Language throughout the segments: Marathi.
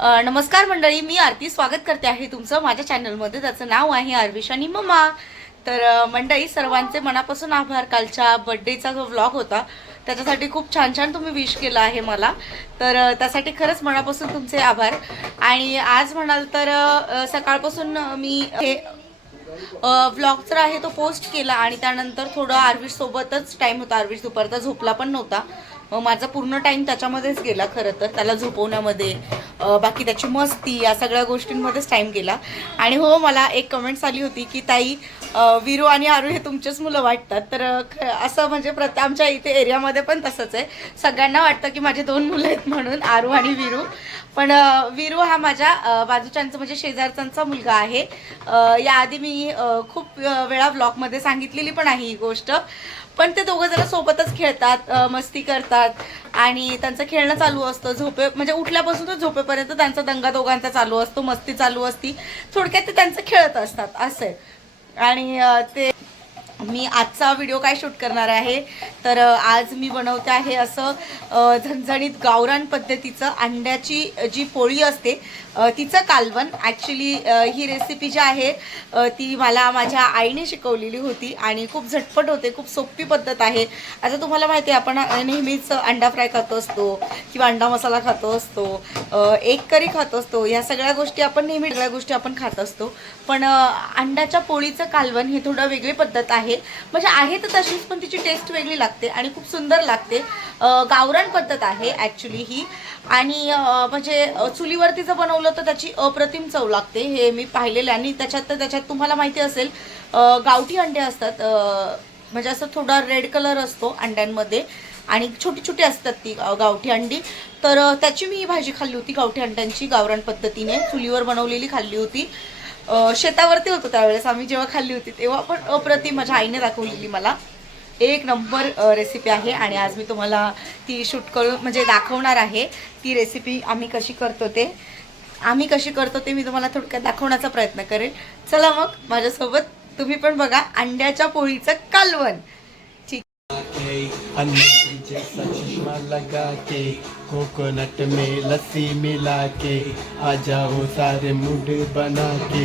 नमस्कार मंडळी मी आरती स्वागत करते आहे तुमचं माझ्या चॅनलमध्ये. त्याचं नाव आहे आर्विश आणि मम्मा तर मंडळी सर्वांचे मनापासून आभार. कालच्या बड्डेचा जो व्लॉग होता त्याच्यासाठी खूप छान छान तुम्ही विश केलं आहे मला. तर त्यासाठी खरंच मनापासून तुमचे आभार. आणि आज म्हणाल तर सकाळपासून मी हे व्लॉग तर आहे तो पोस्ट केला आणि त्यानंतर थोडं आरविश सोबतच टाईम होता. आरविश दुपारचा झोपला पण नव्हता. मग माझा पूर्ण टाइम त्याच्यामध्येच गेला खरं तर. त्याला झोपवण्यामध्ये बाकी त्याची मस्ती या सगळ्या गोष्टींमध्येच टाईम गेला. आणि हो मला एक कमेंट्स आली होती की ताई विरू आणि आरू हे तुमचेच मुलं वाटतात. तर असं म्हणजे प्रत आमच्या इथे एरियामध्ये पण तसंच आहे. सगळ्यांना वाटतं की माझे दोन मुलं आहेत म्हणून आरू आणि विरू. पण विरू हा माझ्या बाजूच्यांचा म्हणजे शेजारच्यांचा मुलगा आहे. याआधी मी खूप वेळा ब्लॉगमध्ये सांगितलेली पण आहे ही गोष्ट. पण ते दोघं जण सोबतच खेळतात मस्ती करतात. आणि त्यांचं खेळणं चालू असतं. झोपे म्हणजे उठल्यापासून तर झोपेपर्यंत त्यांचा दंगा दोघांचा चालू असतो मस्ती चालू असती. थोडक्यात ते त्यांचं खेळत असतात असं आहे. आणि ते मी आजचा व्हिडिओ काय शूट करणार आहे? तर आज मी बनवते आहे असं झणझणीत गावरान पद्धतीचं अंड्याची जी पोळी असते तिचं कालवण. ॲक्च्युली ही रेसिपी जी आहे ती मला माझ्या आईने शिकवलेली होती आणि खूप झटपट होते खूप सोपी पद्धत आहे. आता तुम्हाला माहिती आहे आपण नेहमीच अंडा फ्राय खातो असतो किंवा अंडा मसाला खातो असतो एक करी खातो असतो. या सगळ्या गोष्टी आपण नेहमी सगळ्या गोष्टी आपण खात असतो. पण अंड्याच्या पोळीचं कालवण हे थोडं वेगळी पद्धत आहे. म्हणजे आहे तर तशीच पण तिची टेस्ट वेगळी लागते आणि खूप सुंदर लागते. गावरान पद्धत आहे ॲक्च्युली ही. आणि म्हणजे चुलीवरती जर बनवलं तर त्याची अप्रतिम चव लागते. हे मी पाहिलेलं आहे. आणि त्याच्यात तर त्याच्यात तुम्हाला माहिती असेल गावठी अंडे असतात. म्हणजे असं थोडा रेड कलर असतो अंड्यांमध्ये. आणि छोटी छोटी असतात ती गावठी अंडी. तर त्याची मी भाजी खाल्ली होती गावठी अंड्यांची गावरान पद्धतीने. चुलीवर बनवलेली खाल्ली होती. शेतावरती होतो त्यावेळेस. आम्ही जेव्हा खाल्ली होती तेव्हा पण अप्रतिम माझ्या आईने दाखवलेली मला. एक नंबर रेसिपी आहे आणि आज मी तुम्हाला ती शूट करून म्हणजे दाखवणार आहे. ती रेसिपी आम्ही कशी करतो ते. आम्ही कशी करतो ते मी तुम्हाला थोडक्यात दाखवण्याचा प्रयत्न करेन. चला मग माझ्यासोबत तुम्ही पण बघा अंड्याच्या पोळीचं कालवण. ठीक. लगा के कोकोनट में लस्सी मिला के आ जाओ सारे मूड बना के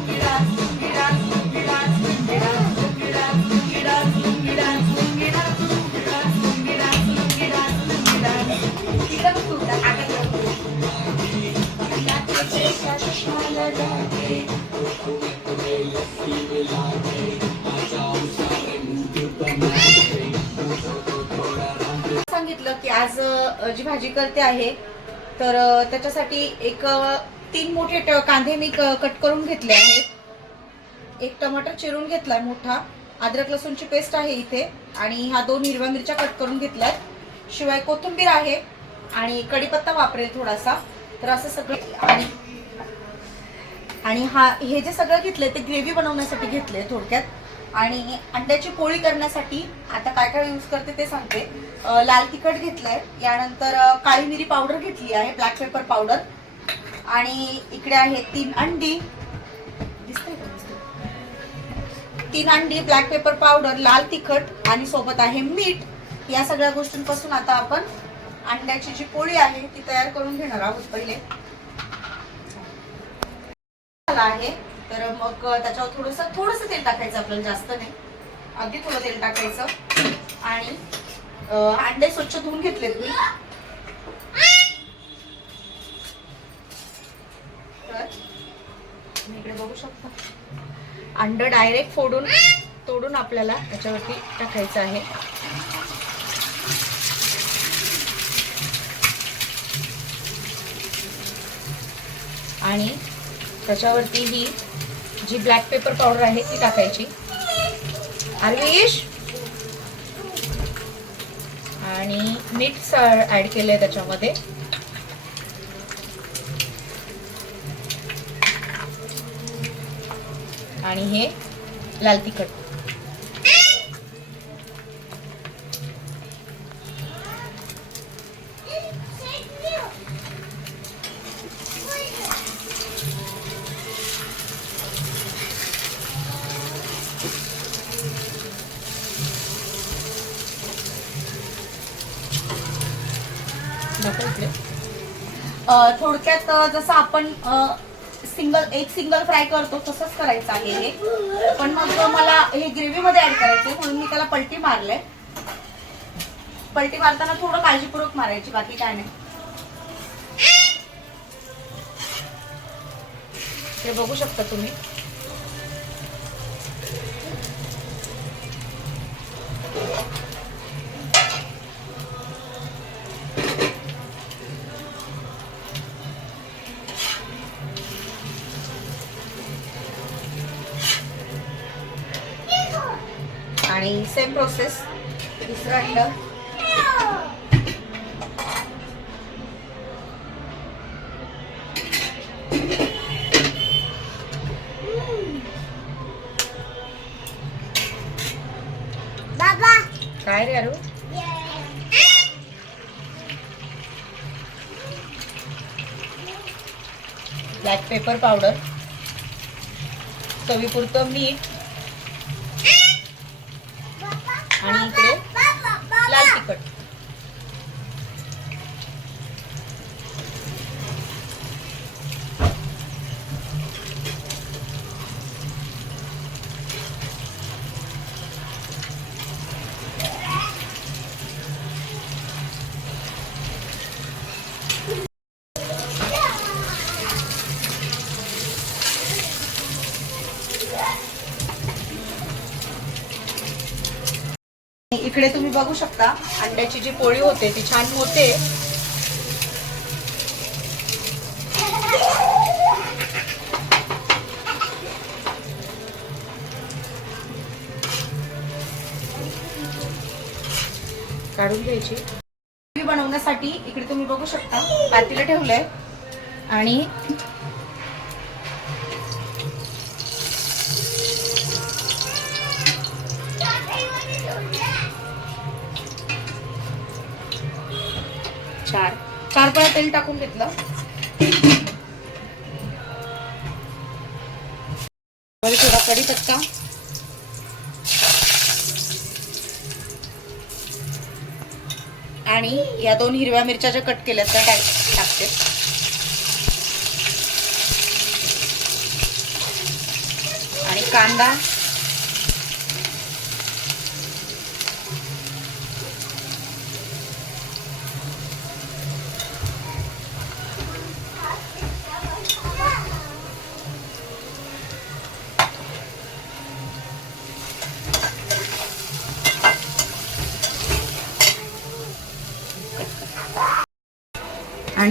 आज जी भाजी करते आहे तर त्याच्यासाठी एक तीन मोठे ट- कांदे मी कट करून घेतले आहेत एक टमाटर चिरून घेतलाय मोठा. अद्रक लसूणची पेस्ट आहे इथे. आणि ह्या दोन हिरव्या मिरच्या कट करून घेतल्यात. शिवाय कोथिंबीर आहे. आणि कढीपत्ता वापरेल थोडासा. तर असं सगळं आणि आणि हा हे जे सगळं घेतलंय ते ग्रेव्ही बनवण्यासाठी घेतलंय थोडक्यात. आणि अंड्याची पोळी करण्यासाठी आता काय काय यूज करते ते सांगते. लाल तिखट घेतलंय. यानंतर काळी मिरी पावडर घेतली आहे ब्लॅक पेपर पावडर आणि इकडे आहे तीन अंडी. दिसतंय तीन अंडी ब्लॅक पेपर पावडर लाल तिखट आणि सोबत आहे मीठ. या सगळ्या गोष्टींपासून आता आपण अंड्याची जी पोळी आहे ती तयार करून घेणार आहोत पहिले. आहे. तर मग त्याच्यावर थोडस थोडस तेल टाकायचं आपल्याला जास्त नाही. अगदी थोडं तेल टाकायचं. आणि अंडे स्वच्छ धुवून घेतलेत मी. तर तुम्ही इकडे बघू शकता. अंड डायरेक्ट फोडून तोडून आपल्याला त्याच्यावरती टाकायचं आहे. आणि त्याच्यावरती ही जी ब्लॅक पेपर पावडर आहे ती टाकायची. आर्विश आणि मीठ ऍड केलंय त्याच्यामध्ये. आणि हे लाल तिखट. थोडक्यात जसं आपण सिंगल एक सिंगल फ्राय करतो तसंच करायचं आहे हे. पण मग मला हे ग्रेव्हीमध्ये ऍड करायचं म्हणून मी त्याला पलटी मारलंय. पलटी मारताना थोडं काळजीपूर्वक मारायची बाकी काय नाही. हे बघू शकता तुम्ही. सेम प्रोसेस दुसरं अंड बाबा काय रे अरू ब्लॅक पेपर पावडर चवीपुरतं मीठ आणि इकडे लाल तिखट इकडे तुम्ही बघू शकता अंड्याची जी पोळी होते ती छान होते. काढून घ्यायची. बनवण्यासाठी इकडे तुम्ही बघू शकता पातीला ठेवलंय. आणि चार. चार पळा तेल टाकून घेतलं. वर थोडा कढीपत्ता आणि या दोन हिरव्या मिरच्या ज्या कट केल्या त्या टाक- टाकते. आणि कांदा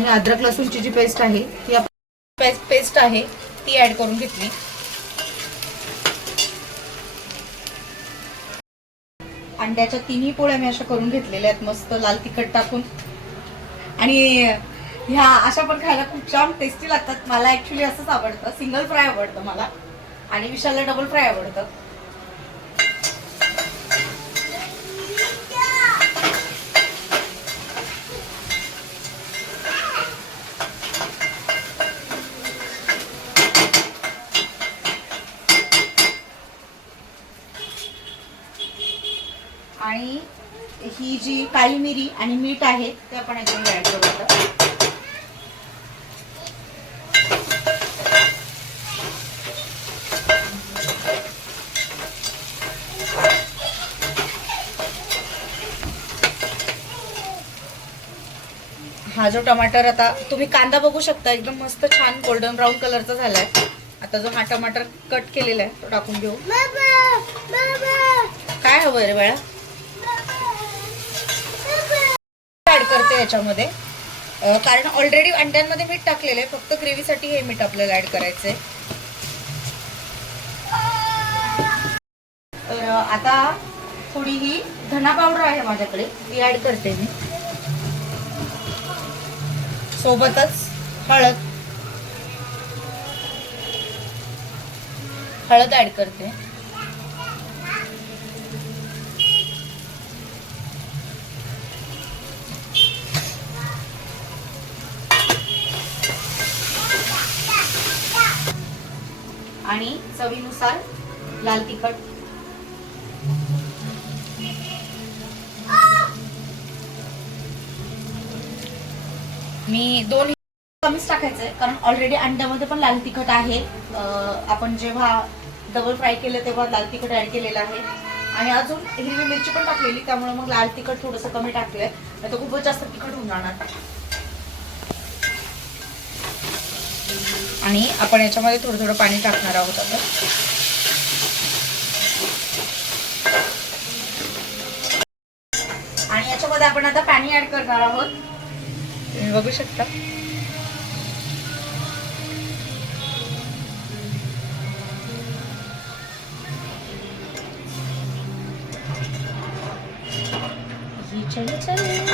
आणि अद्रक लसूणची जी पेस्ट आहे ती आपण पेस्ट आहे ती ऍड करून घेतली. अंड्याच्या तिन्ही पोळ्या मी अशा करून घेतलेल्या आहेत मस्त लाल तिखट टाकून. आणि ह्या अशा पण खायला खूप छान टेस्टी लागतात. मला ऍक्च्युली असंच आवडतं. सिंगल फ्राय आवडतं मला. आणि विशालला डबल फ्राय आवडतं आणि ही जी काळी मिरी आणि मीठ आहे ते आपण याच्यामध्ये ऍड करू आता. हा जो टमाटर आता तुम्ही कांदा बघू शकता एकदम मस्त छान गोल्डन ब्राऊन कलरचा झालाय. आता जो हा टमाटर कट केलेला आहे तो टाकून घेऊ. काय हवं रे बाळा ऍड करते याच्यामध्ये. कारण ऑलरेडी अंड्यांमध्ये मीठ टाकलेलं आहे. फक्त ग्रेव्हीसाठी हे मीठ आपल्याला ऍड आहे तर आता थोडी ही धना पावडर आहे माझ्याकडे. ती ऍड करते मी. सोबतच हळद. हळद ऍड करते. आणि चवीनुसार लाल तिखट. मी दोन कमीच टाकायचंय कारण ऑलरेडी अंड्यामध्ये पण लाल तिखट आहे. आपण जेव्हा डबल फ्राय केलं तेव्हा लाल तिखट ऍड केलेलं आहे. आणि अजून हिरवी मिरची पण टाकलेली त्यामुळे मग लाल तिखट थोडंसं कमी टाकलंय. नाही तर खूपच जास्त तिखट होऊन जाणार. आणि आपण याच्यामध्ये थोडं थोडं पाणी टाकणार आहोत आता. आणि याच्यामध्ये आपण आता पाणी ऍड करणार आहोत. तुम्ही बघू शकता. ही चल चल.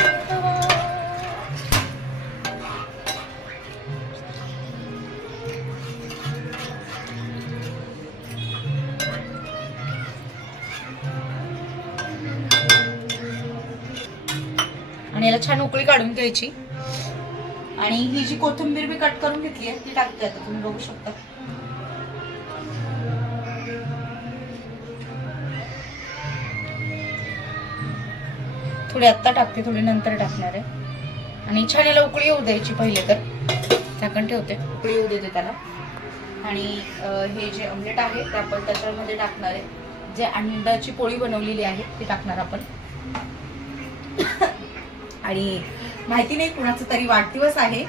छान उकळी काढून घ्यायची. आणि ही जी कोथिंबीर मी कट करून घेतली आहे ती टाकते आता तुम्ही बघू शकता. थोडी आत्ता टाकते थोडी नंतर टाकणार आहे. आणि छान याला उकळी येऊ द्यायची पहिले तर. झाकण ठेवते उकळी येऊ देते त्याला. आणि हे जे ऑमलेट आहे ते आपण त्याच्यामध्ये टाकणार आहे. जे अंड्याची पोळी बनवलेली आहे ती टाकणार आपण. आणि माहिती नाही कुणाचा तरी वाढदिवस आहे.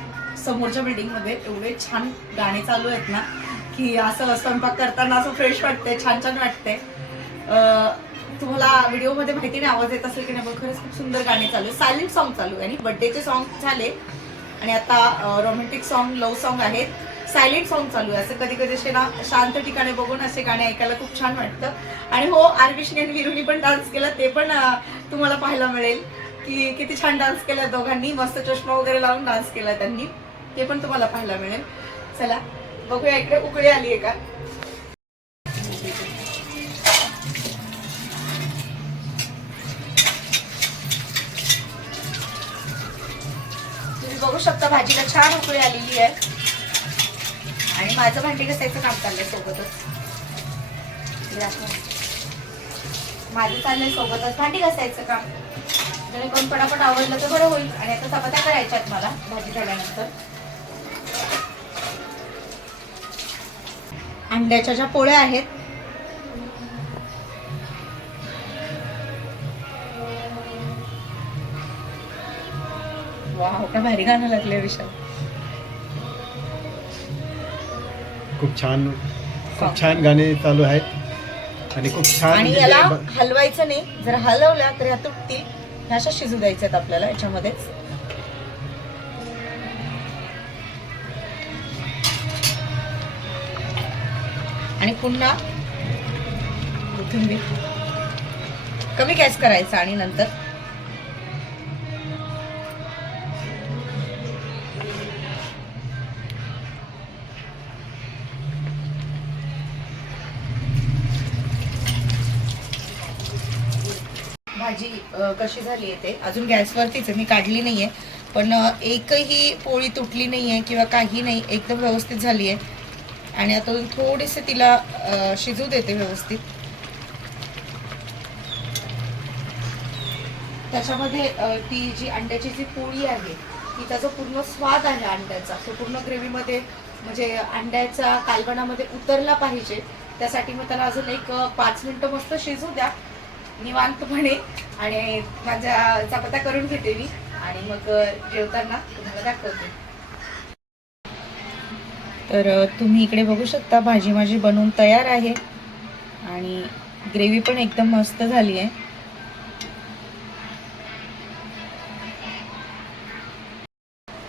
समोरच्या बिल्डिंगमध्ये एवढे छान गाणे चालू आहेत ना की असं स्वयंपाक करताना असं फ्रेश वाटते छान छान वाटते तुम्हाला व्हिडिओमध्ये माहिती नाही आवाज येत असेल की नाही खरंच खूप सुंदर गाणे चालू आहे सायलेंट सॉन्ग चालू आहे आणि बर्थडेचे सॉन्ग झाले. आणि आता रोमॅन्टिक सॉन्ग लव्ह सॉन्ग आहेत. सायलेंट सॉन्ग चालू आहे. असं कधी कधी असे ना शांत ठिकाणी बघून असे गाणे ऐकायला खूप छान वाटतं. आणि हो आरविशने आणि विरुनी पण डान्स केला ते पण तुम्हाला पाहायला मिळेल. की किती छान डान्स केला दोघांनी. मस्त चष्मा वगैरे लावून डान्स केला त्यांनी. ते पण तुम्हाला पाहायला मिळेल. चला बघूया इकडे उकळी आली आहे का? तुम्ही बघू शकता भाजीला छान उकळी आलेली आहे. आणि माझं भांडी घसायचं काम चाललंय सोबतच. माझं चाललंय सोबतच. भांडी घसायचं काम. जेणेकरून पटापट आवडलं तर बरं होईल. आणि आता चपात्या करायच्यात मला भाजी झाल्यानंतर. अंड्याच्या ज्या पोळ्या आहेत वा काय भारी गाणं लागले विशाल. खूप छान खूप छान गाणे चालू आहेत. आणि खूप छान आणि याला हलवायचं नाही. जर हलवल्या तर ह्या तुटतील. ह्या अशा शिजू आहेत आपल्याला याच्यामध्येच आणि पुन्हा कोथिंबीर. कमी गॅस करायचा आणि नंतर कशी झाली आहे ते? अजून गॅसवरतीच मी काढली नाही आहे पण एकही पोळी तुटली नाही आहे किंवा काही नाही एकदम व्यवस्थित झाली आहे. आणि आता थोडेसे तिला शिजू देते व्यवस्थित. त्याच्यामध्ये ती जी अंड्याची जी पोळी आहे ती त्याचा पूर्ण स्वाद आहे अंड्याचा तो पूर्ण ग्रेव्हीमध्ये म्हणजे अंड्याचा कालवणामध्ये उतरला पाहिजे. त्यासाठी मग त्याला अजून एक पाच मिनिटं मस्त शिजू द्या. निवांतपणे आणि माझ्या चपात्या करून घेते मी आणि मग जेवताना तुम्हाला दाखवते. तर तुम्ही इकडे बघू शकता भाजी माझी बनवून तयार आहे आणि ग्रेव्ही पण एकदम मस्त झाली आहे.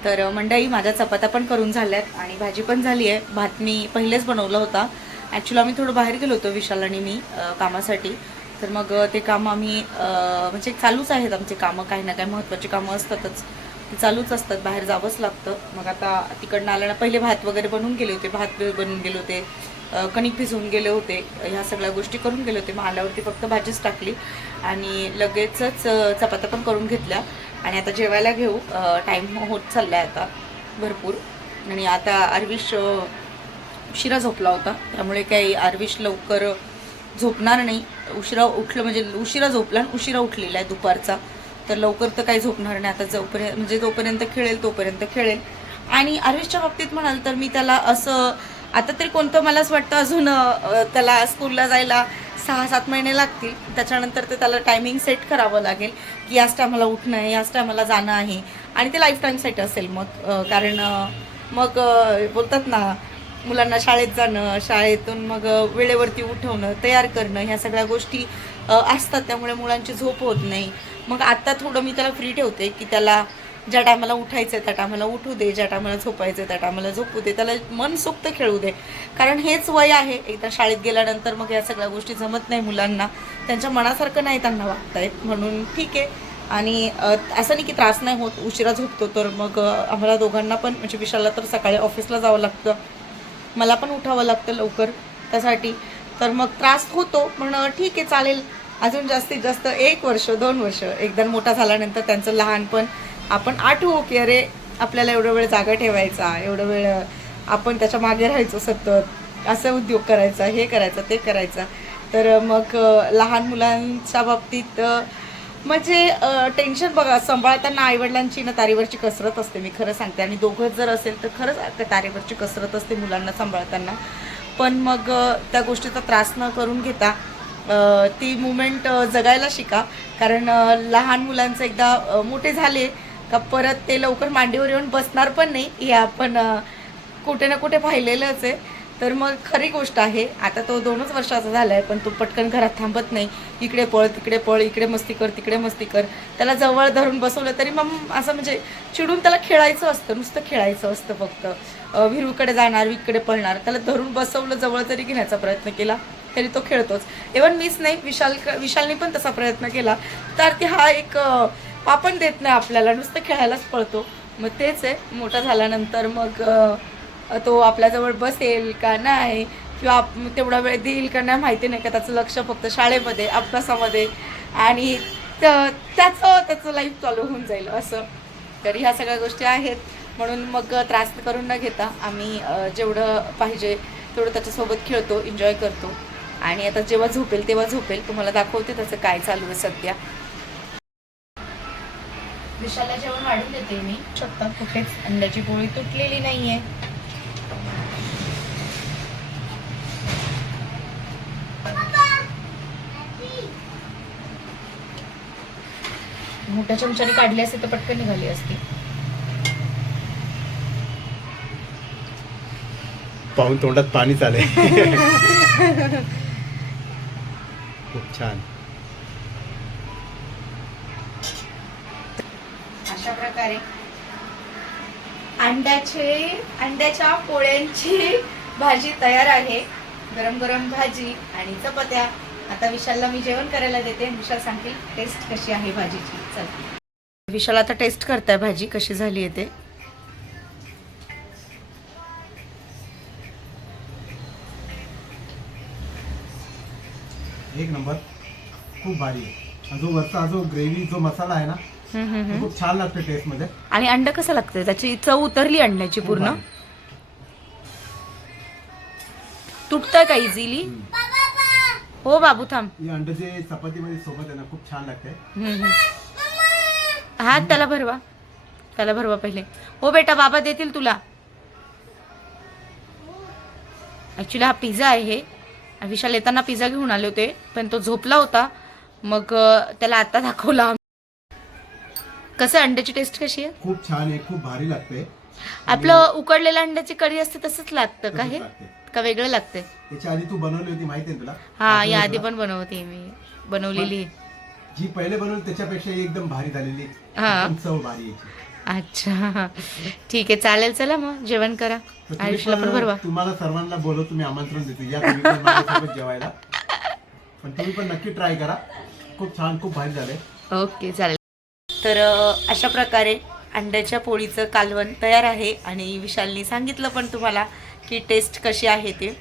तर मंडळी माझ्या चपात्या पण करून झाल्यात आणि भाजी पण झाली आहे. भात मी पहिलेच बनवला होता. ॲक्च्युली आम्ही थोडं बाहेर गेलो होतो विशाल आणि मी कामासाठी. तर मग ते काम आम्ही म्हणजे चालूच आहेत आमचे कामं. काही ना काही महत्त्वाची कामं असतातच. ते चालूच असतात. बाहेर जावंच लागतं. मग आता तिकडनं आल्यानं पहिले भात वगैरे बनवून गेले होते. भात बनवून गेले होते. कणिक भिजवून गेले होते. ह्या सगळ्या गोष्टी करून गेले होते. मग आल्यावरती फक्त भाजीच टाकली. आणि लगेचच चपात्या पण करून घेतल्या. आणि आता जेवायला घेऊ. टाईम होत चाललाय आता. भरपूर. आणि आता आरविश अ, उशिरा झोपला होता. त्यामुळे काही आरविश लवकर झोपणार नाही. उशिरा उठलं म्हणजे उशिरा झोपला आणि उशिरा उठलेला आहे दुपारचा. तर लवकर तर काही झोपणार नाही. आता जोपर्यंत म्हणजे जोपर्यंत खेळेल तोपर्यंत खेळेल. आणि आरविशच्या बाबतीत म्हणाल तर मी त्याला असं आता तरी कोणतं मला असं वाटतं अजून त्याला स्कूलला जायला सहा सात महिने लागतील. त्याच्यानंतर ते त्याला टायमिंग सेट करावं लागेल की याच टायमाला उठणं आहे याच टायमाला जाणं आहे. आणि ते लाईफ टाईमसाठी असेल मग कारण मग बोलतात ना मुलांना शाळेत जाणं शाळेतून मग वेळेवरती उठवणं तयार करणं ह्या सगळ्या गोष्टी असतात. त्यामुळे मुलांची झोप होत नाही. मग आत्ता थोडं मी त्याला फ्री ठेवते की त्याला ज्या टायमाला उठायचं आहे त्या टायमाला उठू दे ज्या टायमाला झोपायचं आहे त्या टायमाला झोपू दे. त्याला मनसोक्त खेळू दे. कारण हेच वय आहे. एकदा शाळेत गेल्यानंतर मग या सगळ्या गोष्टी जमत नाही मुलांना. त्यांच्या मनासारखं नाही त्यांना वागता येत म्हणून ठीक आहे. आणि असं नाही की त्रास नाही होत. उशिरा झोपतो तर मग आम्हाला दोघांना पण म्हणजे विशालला तर सकाळी ऑफिसला जावं लागतं. मला पण उठावं लागतं लवकर त्यासाठी. तर मग त्रास होतो पण ठीक आहे चालेल. अजून जास्तीत जास्त एक वर्ष दोन वर्ष एकदा मोठा झाल्यानंतर त्यांचं लहानपण आपण आठवू की अरे आपल्याला एवढं वेळ जागा ठेवायचा एवढं वेळ आपण त्याच्यामागे राहायचो सतत असं उद्योग करायचा हे करायचं ते करायचं. तर मग लहान मुलांच्या बाबतीत म्हणजे टेन्शन बघा सांभाळताना आईवडिलांची ना तारीवरची कसरत असते. मी खरं सांगते. आणि दोघंच जर असेल तर खरंच तारीवरची कसरत असते मुलांना सांभाळताना. पण मग त्या गोष्टीचा त्रास न करून घेता ती मुमेंट जगायला शिका. कारण लहान मुलांचं एकदा मोठे झाले का परत ते लवकर मांडीवर येऊन बसणार पण नाही. हे आपण कुठे ना कुठे पाहिलेलंच आहे. तर मग खरी गोष्ट आहे आता तो दोनच वर्षाचा झाला आहे पण तो पटकन घरात थांबत नाही. इकडे पळ तिकडे पळ इकडे मस्ती कर तिकडे मस्ती कर. त्याला जवळ धरून बसवलं तरी मग असं म्हणजे चिडून त्याला खेळायचं असतं नुसतं खेळायचं असतं फक्त. अ, विहिरीकडे जाणार विकडे पळणार त्याला धरून बसवलं जवळ तरी घेण्याचा प्रयत्न केला तरी तो खेळतोच. इवन मीच नाही विशाल विशालने पण तसा प्रयत्न केला. तर ते हा एक पापण देत नाही आपल्याला नुसतं खेळायलाच पळतो. मग तेच आहे मोठा झाल्यानंतर मग तो आपल्याजवळ बसेल का नाही किंवा तेवढा वेळ देईल का नाही माहिती नाही का त्याचं लक्ष फक्त शाळेमध्ये अभ्यासामध्ये आणि तर त्याचं त्याचं लाईफ चालू होऊन जाईल असं. तर ह्या सगळ्या गोष्टी आहेत. म्हणून मग त्रास करून न घेता आम्ही जेवढं पाहिजे तेवढं त्याच्यासोबत खेळतो एन्जॉय करतो. आणि आता जेव्हा झोपेल तेव्हा झोपेल. तुम्हाला दाखवते त्याचं काय चालू आहे सध्या. विशालला जेवण वाढून देते मी. शकता कुठेच अंड्याची पोळी तुटलेली नाहीये. मोठ्या चमच्याने काढली असते तर पटकन निघाली असती. पाहून तोंडात पाणी चाले खूप छान. अशा प्रकारे अंड्याचे अंड्याच्या पोळ्यांची भाजी तयार आहे. गरम गरम भाजी आणि चपात्या. आता विशालला मी जेवण करायला देते. विशाल सांगतील टेस्ट कशी आहे भाजीची? चल. विशाल आता टेस्ट करताय भाजी कशी झाली आहे ते. एक नंबर. खूप भारी आहे. जो वरचा जो ग्रेव्ही जो मसाला आहे ना खूप छान लागतो टेस्टमध्ये. आणि अंड कसं लागतं त्याची चव उतरली अंड्याची पूर्ण. भारी. तुटतंय का इझिली हो बाबू थांब. ही अंड्याचे चपातीमध्ये सोबत आहे ना खूप छान लागते हम्म, हम्म. हात त्याला भरवा. त्याला भरवा पहिले. हो बेटा बाबा देतील तुला. ॲक्च्युली हा पिझ्झा आहे विशाल येताना पिझ्झा घेऊन आले होते पण तो झोपला होता. मग अं, त्याला आता दाखवला कसं अंड्याची टेस्ट कशी आहे? खूप छान आहे खूप भारी लागते आपलं उकडलेल्या अंड्याची कढी असते तसंच लागतं का तसंच हे? लागते. का वेगळं लागतंय. याच्या आधी तू बनवली होती माहिती आहे तुला? हा या आधी? पण बनवते मी. बनवलेली. जी पहिले बनवली त्याच्यापेक्षा ही एकदम भारी झालेली. हा. एकदम चव भारी याची. अच्छा. ठीक आहे चालेल चला मग. जेवण करा. तर तुम्ही आयुषला पण भरवा. तुम्हाला सर्वांना बोलवतो तुम्ही आमंत्रण देतो. या तुम्ही पण माझ्यासोबत जेवायला. पण तुम्ही पण नक्की ट्राय करा. खूप छान खूप भारी झाले ओके चालेल. तर अ, अशा प्रकारे अंड्याच्या पोळीचं कालवण तयार आहे आणि विशालनी सांगितलं पण तुम्हाला. की टेस्ट कशी आहे ते.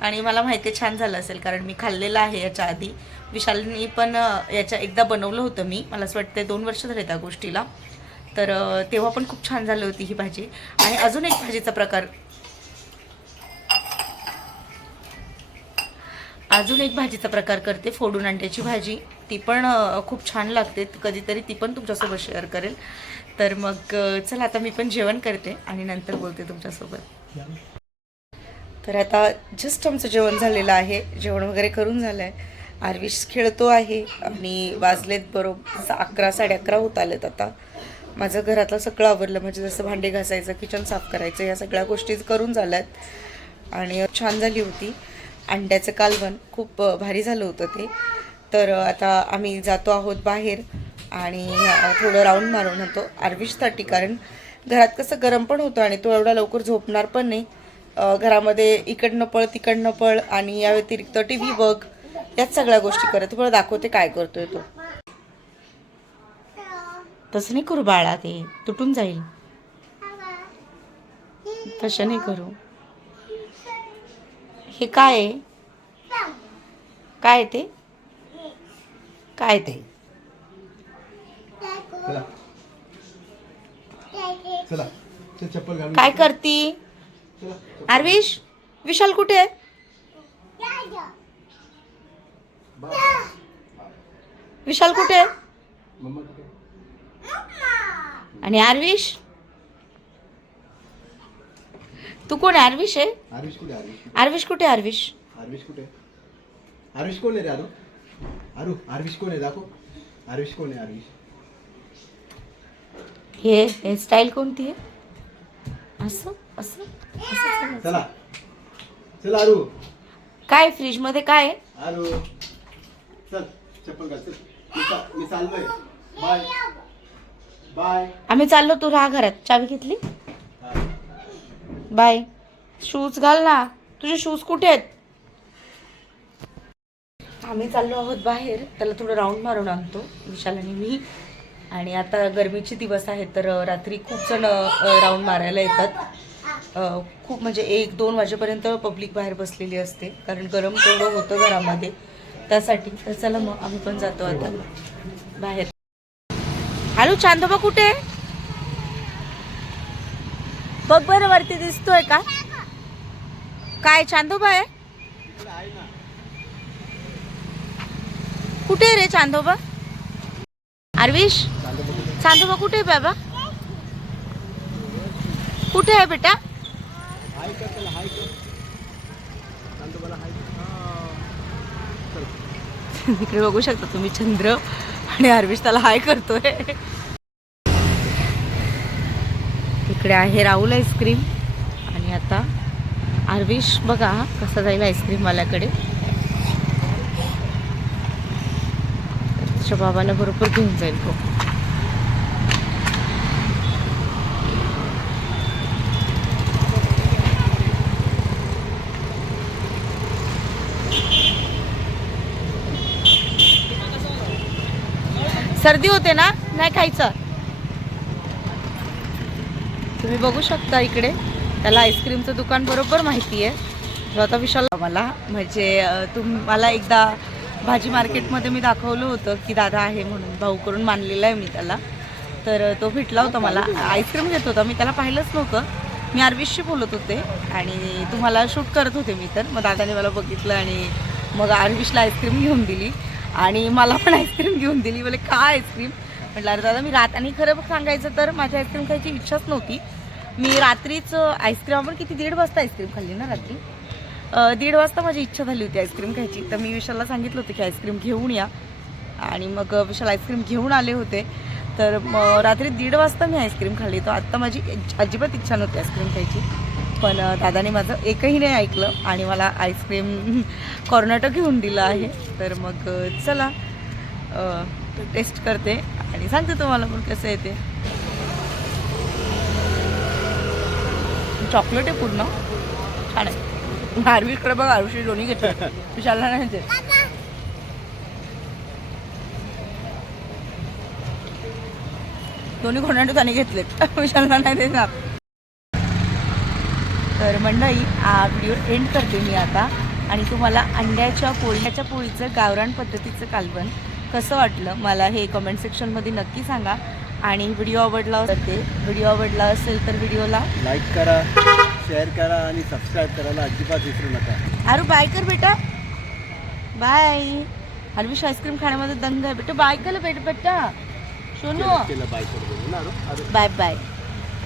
आणि मला माहिती आहे छान झालं असेल कारण मी खाल्लेलं आहे याच्या आधी. विशालनी पण याच्या एकदा बनवलं होतं मी. मला असं वाटतं दोन वर्ष झाले त्या गोष्टीला. तर तेव्हा पण खूप छान झाली होती ही भाजी. आणि अजून एक भाजीचा प्रकार. अजून एक भाजीचा प्रकार करते फोडून अंड्याची भाजी. ती पण खूप छान लागते. कधीतरी ती पण तुमच्यासोबत शेअर करेल. तर मग चला आता मी पण जेवण करते आणि नंतर बोलते तुमच्यासोबत. तर आता जस्ट आमचं जेवण झालेलं आहे. जेवण वगैरे करून झालं आहे आरविश खेळतो आहे आणि वाजलेत बरोबर अकरा साडे अकरा होत आलेत आता. माझं घरातलं सगळं आवरलं. म्हणजे जसं भांडे घासायचं किचन साफ करायचं या सगळ्या गोष्टी करून झाल्यात. आणि छान झाली होती. अंड्याचं कालवण खूप भारी झालं होतं ते. तर आता आम्ही जातो आहोत बाहेर आणि थोडं राऊंड मारून होतो आरविशसाठी कारण घरात कसं गरम पण होतं आणि तो एवढा लवकर झोपणार पण नाही. घरामध्ये इकडनं पळ तिकडनं पळ आणि या व्यतिरिक्त टी व्ही बघ याच सगळ्या गोष्टी करत. तुला दाखवते काय करतोय तो. तसं नाही करू बाळा ते. तुटून जाईल. तसं नाही करू. हे काय आहे? काय आहे ते? काय ते? काय करती? आरविश विशाल कुठे आहे? विशाल कुठे आहे? आणि आरविश तू कोण आहे? आरविश आहे? आरुष कुठे आरविश कुठे आहे आरविश आरुष कुठे आरुष कोण आहे रे आरू आरू आरविश कोण आहे? दाखव. आरुष कोण आहे आरुष हे हेअरस्टाईल कोणती आहे? असं? असं? असं चालायचं. चला. चल आरू. काय फ्रीजमध्ये काय? आहे आरू. चल चप्पल घाल चल. मी चा- मी चाललोय. बाय. बाय. आम्ही चाललो तू राहा घरात. चावी घेतली? बाय. शूज घाल ना. तुझे शूज कुठे आहेत? आम्ही चाललो आहोत बाहेर. त्याला थोडं राऊंड मारून आणतो विशाल आणि मी. आणि आता गरमीचे दिवस आहेत तर अ, रात्री खूप जण राऊंड मारायला येतात. खूप म्हणजे एक दोन वाजेपर्यंत पब्लिक बाहेर बसलेली असते. कारण गरम तेवढं होतं घरामध्ये. त्यासाठी तर चला मग आम्ही पण जातो आता. बाहेर. हॅलो चांदोबा कुठे आहे? बघ बरं वरती दिसतोय का? काय चांदोबा आहे? कुठे आहे रे चांदोबा? आरविश चांदोबा कुठे आहे बाबा? कुठे आहे बेटा हाय कर चला हाय कर सांगतो मला हाय इकडे बघू शकता तुम्ही चंद्र आणि आरविश त्याला हाय करतोय. इकडे आहे राहुल आईस्क्रीम आणि आता आरविश बघा कसा जाईल आईस्क्रीमवाल्याकडे त्याच्या बाबाला बरोबर घेऊन जाईल तो. सर्दी होते ना नाही खायचं. तुम्ही बघू शकता इकडे त्याला आईस्क्रीमचं दुकान बरोबर माहिती आहे जो आता विशाल मला म्हणजे तुम्हाला एकदा भाजी मार्केटमध्ये मी दाखवलं होतं की दादा आहे म्हणून भाऊ करून मानलेला आहे मी त्याला. तर तो भेटला होता मला. आईस्क्रीम घेत होता मी त्याला पाहिलंच नव्हतं. मी आरविशशी बोलत होते आणि तुम्हाला शूट करत होते मी तर. मग दादाने मला बघितलं आणि मग आरविशला आईस्क्रीम घेऊन दिली. आणि मला पण आईस्क्रीम घेऊन दिली. बोले का आईस्क्रीम. म्हटलं अरे दादा मी रात आणि खरं सांगायचं तर माझी आईस्क्रीम खायची इच्छाच नव्हती. मी रात्रीच आईस्क्रीम आपण किती दीड वाजता आईस्क्रीम खाल्ली ना रात्री? दीड वाजता माझी इच्छा झाली होती आईस्क्रीम खायची. तर मी विशालला सांगितलं होतं की आईस्क्रीम घेऊन या. आणि मग विशाल आईस्क्रीम घेऊन आले होते. तर मग रात्री दीड वाजता मी आईस्क्रीम खाल्ली. तर आत्ता माझी अजिबात इच्छा नव्हती आईस्क्रीम खायची. पण दादाने माझं एकही नाही ऐकलं आणि मला आईस्क्रीम कॉर्नाटक घेऊन दिलं आहे. तर मग चला टेस्ट करते आणि सांगते तुम्हाला पण कसं येते चॉकलेट आहे पूर्ण. छान आहे. आरवीकडे बघ आरुषी दोन्ही घेतलं. विचारला नाही ते दोन्ही कोणाटो त्याने घेतलेत. विचारला नाही ते ना तर मंडळी हा व्हिडिओ एंड करते मी आता. आणि तुम्हाला अंड्याच्या पोळीच्या पोळीचं गावरान पद्धतीचं कालवण कसं वाटलं मला हे कमेंट सेक्शनमध्ये नक्की सांगा. आणि व्हिडिओ आवडला तर ते व्हिडिओ आवडला असेल तर व्हिडिओला लाईक करा शेअर करा आणि सबस्क्राईब करायला अजिबात विसरू नका. अरे बाय कर बेटा. बाय हलविश आईस्क्रीम खाण्यामध्ये दंग आहे. बेटा बाय कर बेटा बेटा. सोनू. Bye bye